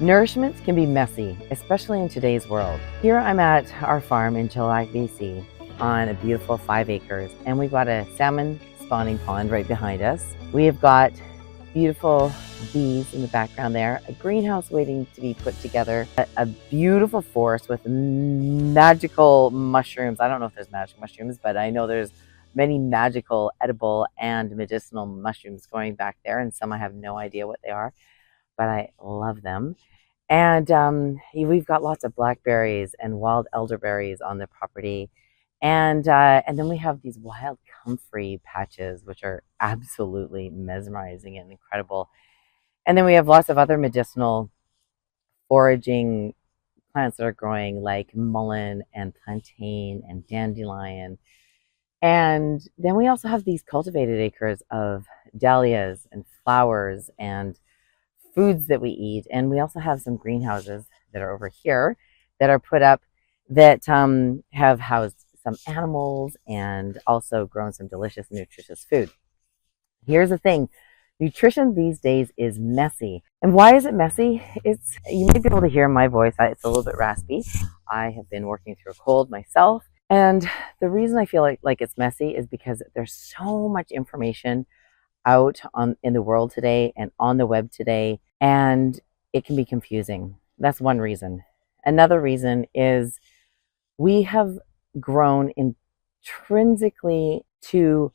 Nourishment can be messy, especially in today's world. Here I'm at our farm in Chilliwack, BC, on a beautiful 5 acres, and we've got a salmon spawning pond right behind us. We have got beautiful bees in the background there, a greenhouse waiting to be put together, a beautiful forest with magical mushrooms. I don't know if there's magic mushrooms, but I know there's many magical, edible, and medicinal mushrooms growing back there, and some I have no idea what they are, but I love them. And we've got lots of blackberries and wild elderberries on the property. And then we have these wild comfrey patches, which are absolutely mesmerizing and incredible. And then we have lots of other medicinal foraging plants that are growing, like mullein and plantain and dandelion. And then we also have these cultivated acres of dahlias and flowers and foods that we eat. And we also have some greenhouses that are over here that are put up that have housed some animals and also grown some delicious, nutritious food. Here's the thing. Nutrition these days is messy. And why is it messy? You may be able to hear my voice. It's a little bit raspy. I have been working through a cold myself. And the reason I feel like it's messy is because there's so much information out in the world today and on the web today, and it can be confusing. That's one reason. Another reason is we have grown intrinsically to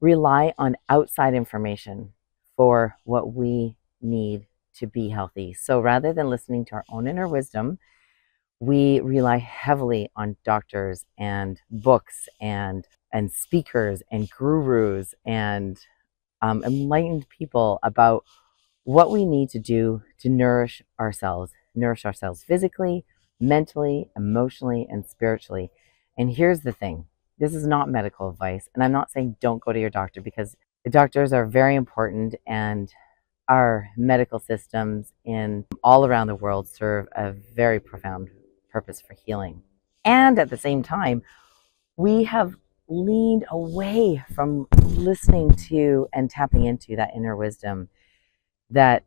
rely on outside information for what we need to be healthy. So rather than listening to our own inner wisdom, we rely heavily on doctors and books and speakers and gurus and enlightened people about what we need to do to nourish ourselves physically, mentally, emotionally, and spiritually. And here's the thing. This is not medical advice, and I'm not saying don't go to your doctor, because the doctors are very important, and our medical systems in all around the world serve a very profound purpose for healing. And at the same time, we have leaned away from listening to and tapping into that inner wisdom, that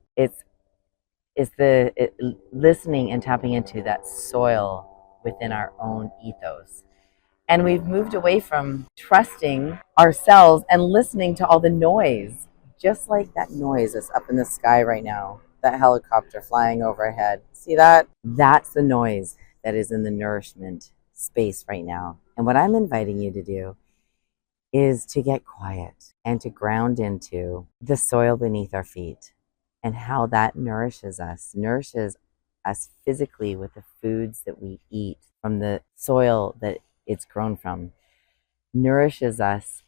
listening and tapping into that soil within our own ethos. And we've moved away from trusting ourselves and listening to all the noise, just like that noise that's up in the sky right now, that helicopter flying overhead. See that? That's the noise that is in the nourishment space right now. And what I'm inviting you to do is to get quiet and to ground into the soil beneath our feet and how that nourishes us physically with the foods that we eat from the soil that it's grown from, nourishes us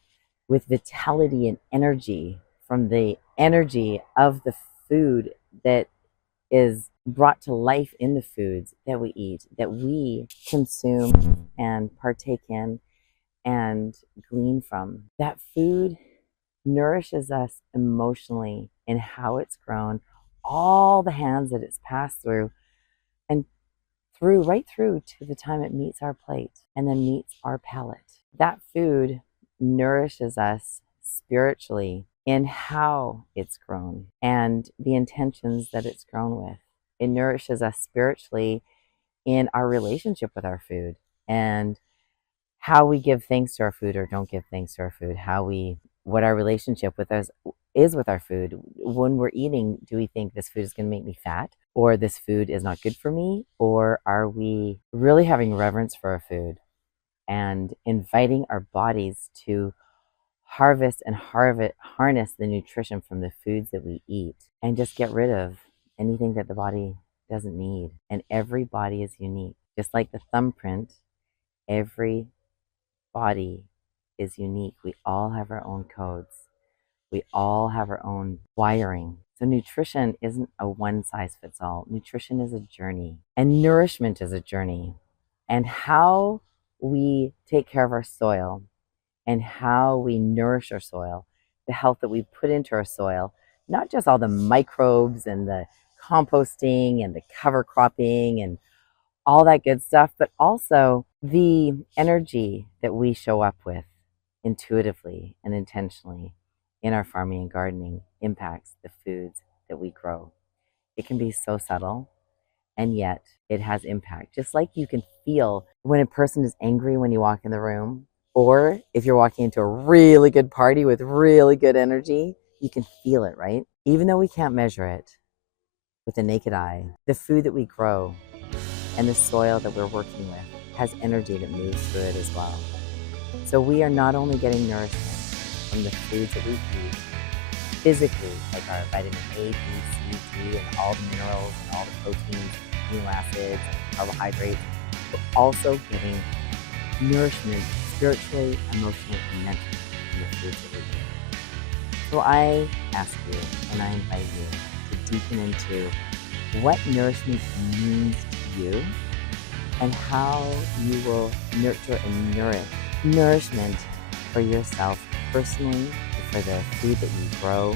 with vitality and energy from the energy of the food that is brought to life in the foods that we eat, that we consume and partake in and glean from. That food nourishes us emotionally in how it's grown, all the hands that it's passed through, and right through to the time it meets our plate and then meets our palate. That food nourishes us spiritually in how it's grown and the intentions that it's grown with. It nourishes us spiritually in our relationship with our food and how we give thanks to our food or don't give thanks to our food, what our relationship with us is with our food. When we're eating, do we think this food is going to make me fat, or this food is not good for me, or are we really having reverence for our food and inviting our bodies to harvest and harness the nutrition from the foods that we eat and just get rid of anything that the body doesn't need? And every body is unique. Just like the thumbprint, every body is unique. We all have our own codes. We all have our own wiring. So nutrition isn't a one size fits all. Nutrition is a journey, and nourishment is a journey. And how we take care of our soil and how we nourish our soil, the health that we put into our soil, not just all the microbes and the composting and the cover cropping and all that good stuff, but also the energy that we show up with intuitively and intentionally in our farming and gardening impacts the foods that we grow. It can be so subtle, and yet it has impact. Just like you can feel when a person is angry when you walk in the room, or if you're walking into a really good party with really good energy, you can feel it, right? Even though we can't measure it with the naked eye, the food that we grow and the soil that we're working with has energy that moves through it as well. So we are not only getting nourishment from the foods that we eat physically, like our vitamin A, B, C, D, and all the minerals and all the proteins, amino acids, and carbohydrates, but also getting nourishment spiritually, emotionally, and mentally from the foods that we eat. So I ask you, and I invite you to deepen into what nourishment means to you and how you will nurture and nourish nourishment for yourself personally, for the food that you grow,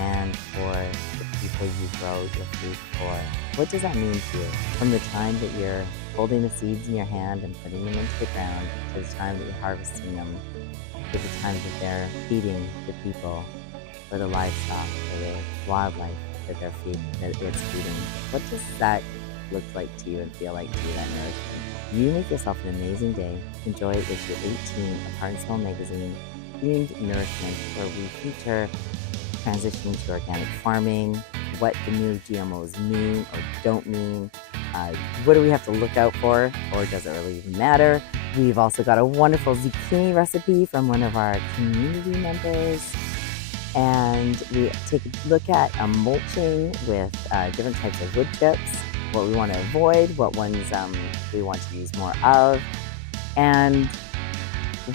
and for the people you grow your food for. What does that mean to you? From the time that you're holding the seeds in your hand and putting them into the ground, to the time that you're harvesting them, to the time that they're feeding the people, or the livestock, or the wildlife that it's feeding. What does that look like to you and feel like to you, that nourishment? You make yourself an amazing day. Enjoy issue 18 of Heart and Soul magazine, themed nourishment, where we feature transitioning to organic farming, what the new GMOs mean or don't mean, what do we have to look out for, or does it really even matter? We've also got a wonderful zucchini recipe from one of our community members, and we take a look at mulching with different types of wood chips, what we want to avoid, what ones we want to use more of, and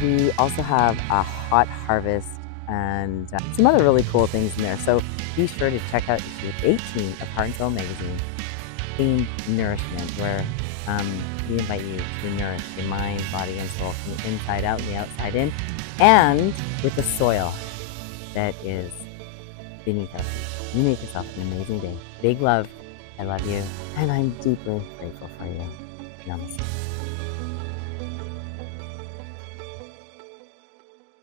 we also have a hot harvest and some other really cool things in there. So be sure to check out issue 18 of Heart and Soul magazine, themed nourishment, where we invite you to nourish your mind, body, and soul from the inside out and the outside in, and with the soil that is beneath us. You make yourself an amazing day. Big love. I love you, and I'm deeply grateful for you. Namaste.